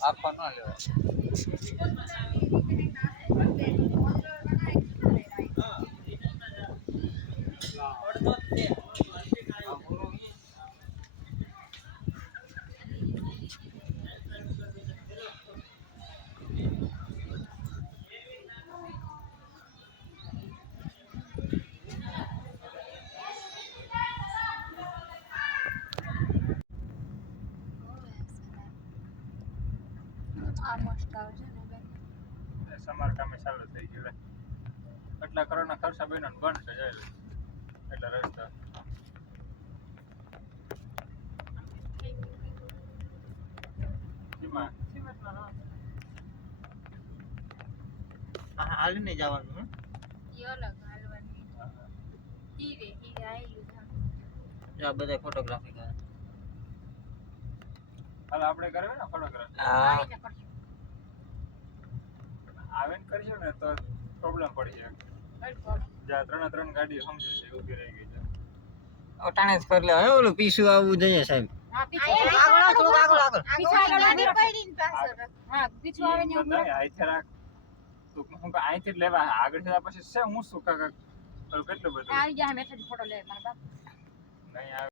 આખો ન લેવો સમારકામે ચાલુ થઈ ગયું એટલા કરોડના ખર્ચા બન્યો ને બંધ થઈ જાય એટલે રસ્તા હાલી નહીં જવાનું બધા ફોટોગ્રાફી કરે હાલ આપણે કરવે ને ફોટોગ્રાફી આવે ને કરશું ને તો પ્રોબ્લેમ પડી જાય જ્યાં ત્રણ ગાડીઓ સમજે છે ઊભી રહી ગઈ છે અટાણે જ કરી લે હવે ઓલું પીસું આવવું જોઈએ સાહેબ અહીંથી જ લેવા આગળ જતા પછી છે હું શું કેટલું બધું નહીં આવે